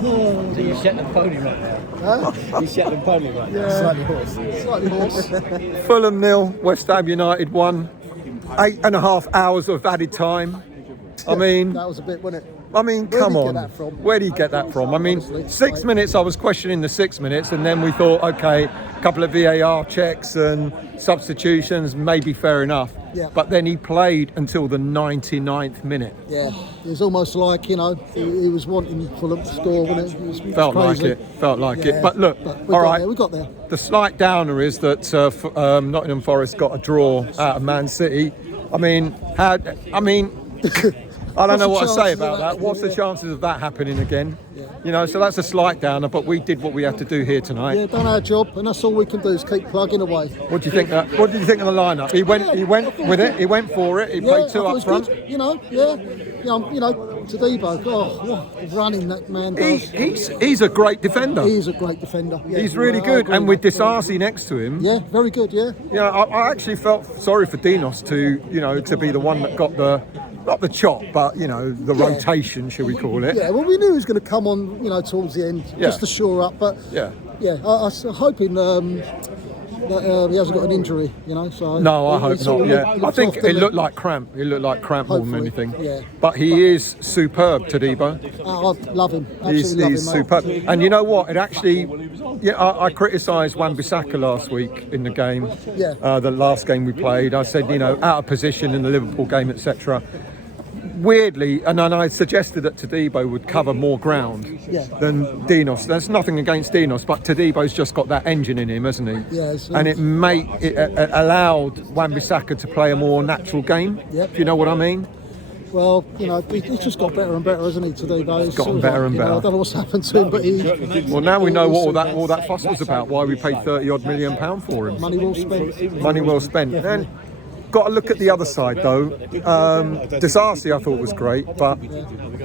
So you set the pony right now. Huh? You set the pony right now. Yeah. Slightly horse. Fulham 0, West Ham United 1. 8.5 hours of added time. I mean, That was a bit, wasn't it? Come on. Where did he get that from? Where do you get that from? I mean, 6 minutes, I was questioning the 6 minutes, and then we thought, okay, a couple of VAR checks and substitutions, maybe fair enough. Yeah. But then he played until the 99th minute. Yeah. It was almost like, he was wanting Fulham to score, wasn't it? It was Felt like crazy. it. Felt like Yeah. it. But look, we all got right. there, we got there. The slight downer is that Nottingham Forest got a draw out of Man City. I don't know what to say about that. What's the chances of that happening again? Yeah. So that's a slight downer, but we did what we had to do here tonight. Yeah, done our job, and that's all we can do is keep plugging away. What do you think? What did you think of the lineup? He went with it. He went for it. He played two up front. Good. Tadibo. Oh, what running that man does. He's a great defender. He's a great defender. Yeah, He's really good, and with Disasi next to him. Yeah, very good. Yeah. I actually felt sorry for Dinos to be the one that got not the chop, but the rotation, shall we call it? Yeah. Well, we knew he was going to come on, towards the end, just to shore up. But yeah, I'm hoping that he hasn't got an injury. So no, I hope not. Yeah, I think it looked like cramp. More than anything. Yeah. But he is superb, Tadibo. I love him. He's Absolutely love him, superb. mate. And you know what? It actually, I criticised Wan-Bissaka last week in the game. Yeah. The last game we played, I said, out of position in the Liverpool game, etc. Weirdly, and then I suggested that Tadibo would cover more ground than Dinos. There's nothing against Dinos, but Tadibo's just got that engine in him, hasn't he? Yeah, and it allowed Wan-Bissaka to play a more natural game. Yep. Do you know what I mean? Well, he's just got better and better, hasn't he, Tadibo? He's gotten better and better. I don't know what's happened to him, but Well, now we know what all that fuss was about. Why we paid £30-odd million for him. Money well spent. Money well spent. And got to look at the other side though. Disasi I thought was great, but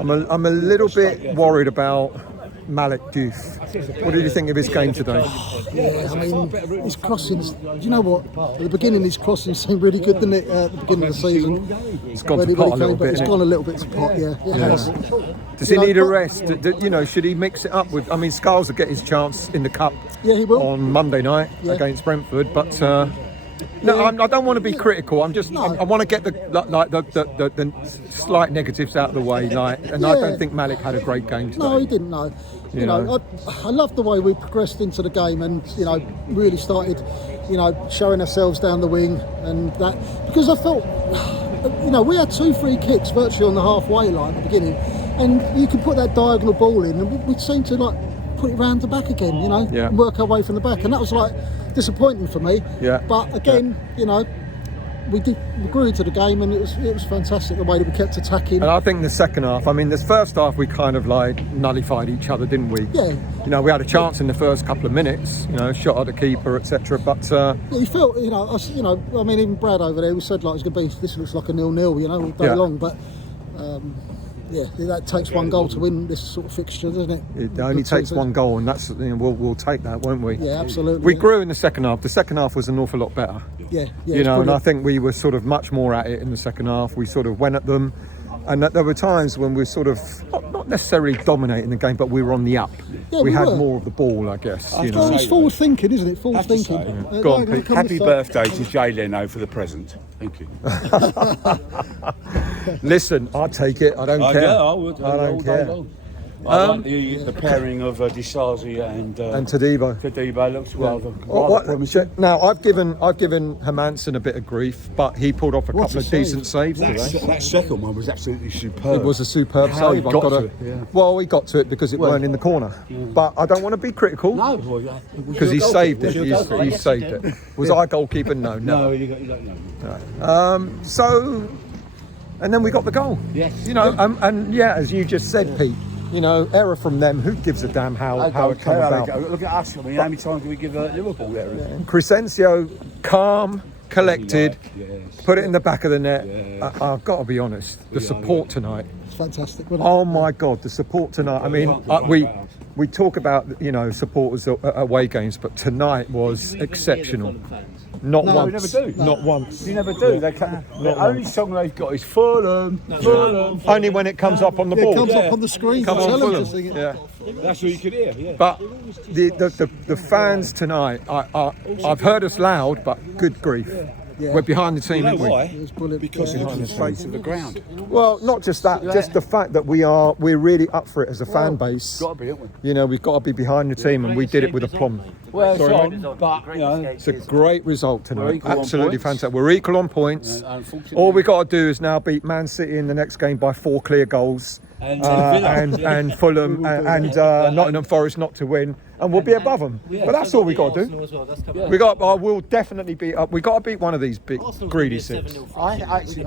I'm a little bit worried about Malik Diouf. What did you think of his game today? Yeah, his crossings. Do you know what? At the beginning, his crossings seemed really good, didn't it? At the beginning of the season, It's gone to pot a little bit. It's gone a little bit to pot. Yeah, it has. Does he need a rest? Should he mix it up with? Skulls will get his chance in the cup. Yeah, he will. On Monday night against Brentford, but. No, I don't want to be critical. I want to get the slight negatives out of the way. I don't think Malik had a great game today. No, he didn't. No, I love the way we progressed into the game and really started, showing ourselves down the wing and that because I felt, we had 2 free kicks virtually on the halfway line at the beginning, and you could put that diagonal ball in, and we seemed to put it round the back again, and work our way from the back, and that was disappointing for me. Yeah. But again, we grew into the game, and it was fantastic the way that we kept attacking. And I think the second half, this first half we kind of nullified each other, didn't we? Yeah. We had a chance in the first couple of minutes, shot at the keeper, etc. But you felt, even Brad over there, we said it's going to be. This looks like a 0-0, all day long, but. That takes one goal to win this sort of fixture, doesn't it? It only takes one goal, and that's we'll take that, won't we? Yeah, absolutely. We grew in the second half. The second half was an awful lot better. Yeah. And I think we were sort of much more at it in the second half. We sort of went at them, and there were times when we sort of not necessarily dominating the game, but we were on the up. Yeah, we had were. more of the ball, I guess. Well, it's forward thinking, isn't it? Forward thinking. Go on, Pete. Happy birthday to Jay Leno for the present. Thank you. Listen, I'll take it. I don't care. Yeah, I would. I don't care. I like the pairing of Disasi and Tadibo. Tadibo looks rather promising. Now I've given Hermansen a bit of grief, but he pulled off a couple of decent saves today. That second one was absolutely superb. It was a superb save. He got to it, yeah. Well, he got to it because it weren't in the corner. Yeah. But I don't want to be critical. No, because he saved it. He saved it. Was I goalkeeper? No, never. No, you don't know. So, and then we got the goal. Yes. And as you just said, Pete. Error from them. Who gives a damn how it come about? Look at us. How many times do we give Liverpool errors? Yeah. Crescencio, calm, collected, put it in the back of the net. Yeah. I've got to be honest. The support tonight. It's fantastic. Wasn't it? Oh my God, the support tonight. We talk about supporters at away games, but tonight was exceptional. Not No, once. we never do. Not once. You never do. The only song they've got is Fulham. Fulham. Only when it comes up on the Yeah, it board. comes up on the screen. Come Tell on, them to Fulham. sing it. Yeah. That's what you could hear. Yeah. But the fans tonight, I've heard us loud, but good grief. Yeah. We're behind the team, You know aren't we? why? It was brilliant. Because Yeah. of the face of the ground. Well, not just that, just the fact that we're really up for it as a fan base. Got to be, haven't we? You know, we've got to be behind the team, and we did it with aplomb. Well, it's Sorry, on, but you know, It's a great result We're tonight. equal on Absolutely points. fantastic. We're equal on points. unfortunately, All we got to do is now beat Man City in the next game by 4 clear goals, And Villa. and Fulham and Nottingham Forest not to win, and we'll be above them. But that's all we got to do. I will definitely beat up. We got to beat one of these big greedy six. I actually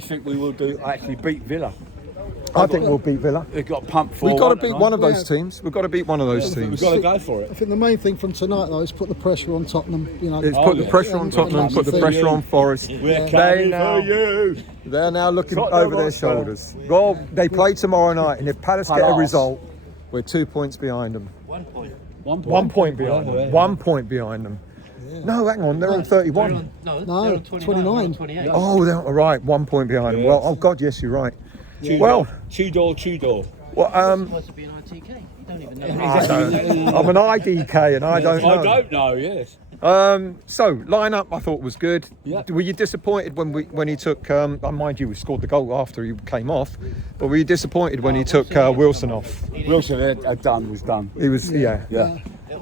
think we will do. Actually, beat Villa. I think we'll beat Villa. They've got pumped for. We've got to beat one of those teams. We've got to beat one of those We've teams. got to go for it. I think the main thing from tonight though is put the pressure on Tottenham. You know, It's put the yeah. pressure on Tottenham, put the pressure on Forest. We're They coming now, for you. they're now looking Tottenham over their Hotspur. shoulders. Well, they play tomorrow night, and if Palace get a Palace. result, we're 2 points behind them. 1 point. 1 point behind them. 1 point behind them. No, hang on, they're on 31. No, No, they're on 29. 29. 28. Oh, they're all right. 1 point behind them. Well, oh God, yes, you're right. Well, Tudor. well, Supposed to be an ITK. You don't even know. I'm an IDK, and I don't know. I don't know. Yes. So line up, I thought was good. Yeah. Were you disappointed when he took? Mind you, we scored the goal after he came off, but were you disappointed when he took Wilson off? Wilson was done. He was, yeah.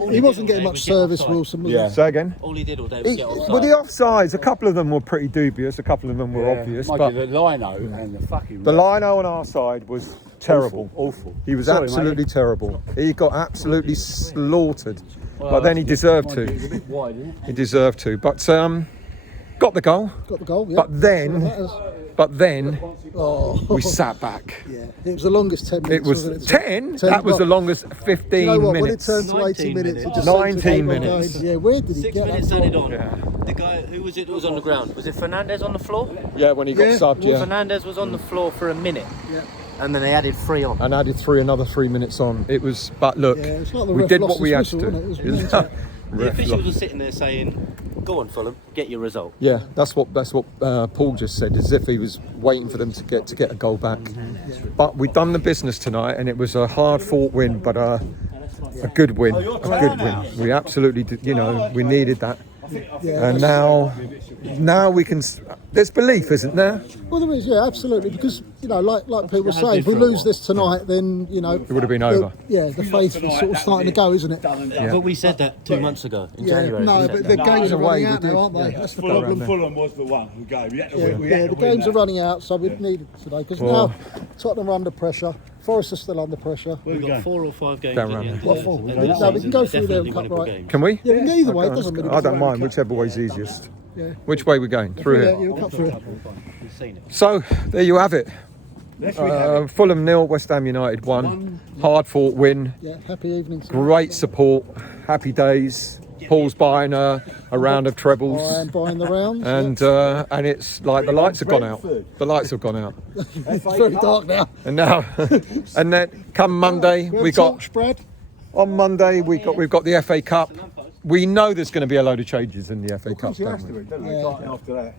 He wasn't getting much service, Wilson. Was Yeah. he? Say again. All he did all day was get offside. Well, the offsides, a couple of them were pretty dubious. A couple of them were obvious, Mind but you, the lino and the fucking. the lino on our side was terrible. Awful. He was Sorry, absolutely mate. terrible. He got absolutely slaughtered, but then he deserved to. It's a bit wide, isn't it? He deserved to, but got the goal. Got the goal. Yeah. But then Oh. we sat back. Yeah, it was the longest 10 minutes. It was wasn't it? 10. That was the longest 15 You know what? minutes. When it turned to 80 19 minutes, it minutes. just seemed to 19 keep on minutes. going. Yeah, where did he 6 get minutes that added from? on. The guy, who was it that was on the ground? Was it Fernandez on the floor? Yeah, when he got Yeah. subbed, yeah, Fernandez was on the floor for a minute. Yeah. And then they added 3 on. and added another 3 minutes on. It was, but look, Yeah, it's like the we ref did lost what we his had to whistle, do. wasn't it? It was mental. The Ref officials lost. were sitting there saying, "Go on, Fulham, get your result." Yeah, that's what Paul just said, as if he was waiting for them to get a goal back. But we've done the business tonight, and it was a hard-fought win, but a good win. A good win. We absolutely did. You know, we needed that, Yeah, and now we can. There's belief, isn't there? well, there is, yeah, absolutely. Because like people were saying, if we lose this tonight, then it would have been over. Yeah, the faith is sort of starting to go, isn't it? But we said that 2 months ago in Yeah, January. no, We said but that. the games are in a way running we out did, now, aren't they? yeah. That's the problem. Fulham was the one who gave. We had to Yeah, win. We had the to win games that. are running out, so we needed today. Because now Tottenham are under pressure, Forest are still under pressure. We've got 4 or 5 games Down at the round end What of for? the end of No, the we can season. go through there and Definitely cut winnable right. games. Can we? Yeah, we can go either way. It Okay, doesn't really I don't matter. mind, whichever way's easiest. Yeah. Which way we going? Through Yeah, here. you'll cut through it. We've seen it. So there you have it. Let's we have it. Fulham 0, West Ham United 1. Hard fought win. Yeah, happy evening. Great support. Happy days. Paul's buying a round of trebles. I am buying the rounds. And it's like the lights have gone out. The lights have gone out. It's very dark now. And now, and then come Monday, we got torch, Brad. on Monday we've got the FA Cup. We know there's going to be a load of changes in the FA Cup, She has don't to we? be, doesn't it? After that.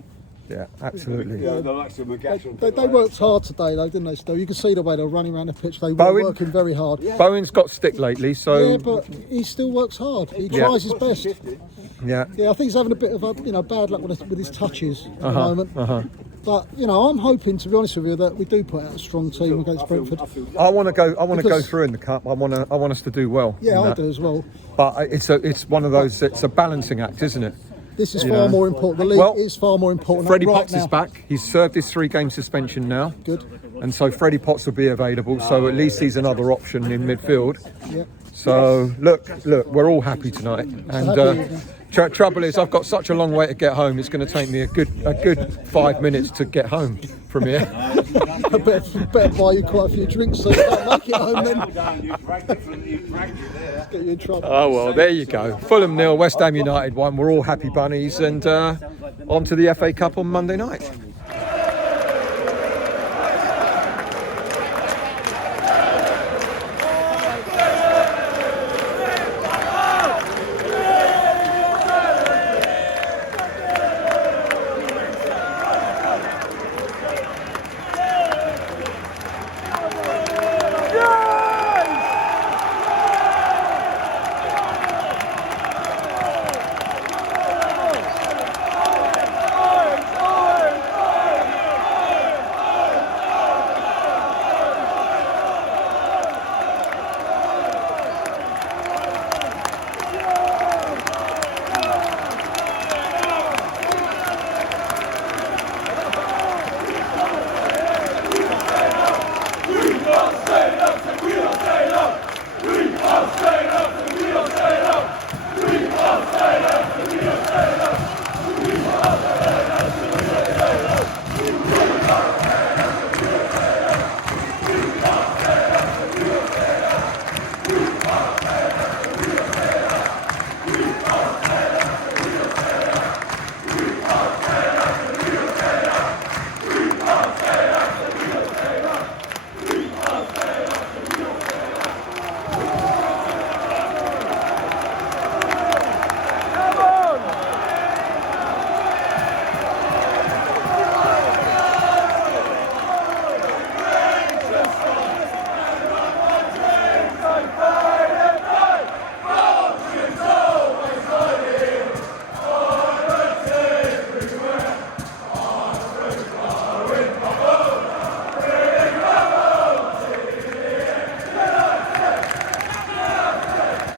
Yeah, absolutely. Yeah, the likes of McGashan. They worked hard today, though, didn't they, Stu? You can see the way they're running around the pitch. They were Bowen? working very hard. Yeah, Bowen's got stick lately, so but he still works hard. He Yeah. tries his best. yeah. Yeah, I think he's having a bit of a bad luck with his touches at the moment. But I'm hoping, to be honest with you, that we do put out a strong team against Brentford. I want to go Because- through in the cup. I want us to do well. Yeah, in I that. do as well. But it's one of those. It's a balancing act, isn't it? This is far more important. The league Well, is far more important Freddie right Potts now. is back. He's served his 3-game suspension now. Good. And so Freddie Potts will be available. So at least he's another option in midfield. Yeah. So look, we're all happy tonight. And trouble is, I've got such a long way to get home. It's going to take me a good 5 minutes to get home from here. I better buy you quite a few drinks so you can't make it home then. You dragged it Get you in trouble. Oh well, there you go. Fulham 0, West Ham United 1. We're all happy bunnies, and on to the FA Cup on Monday night.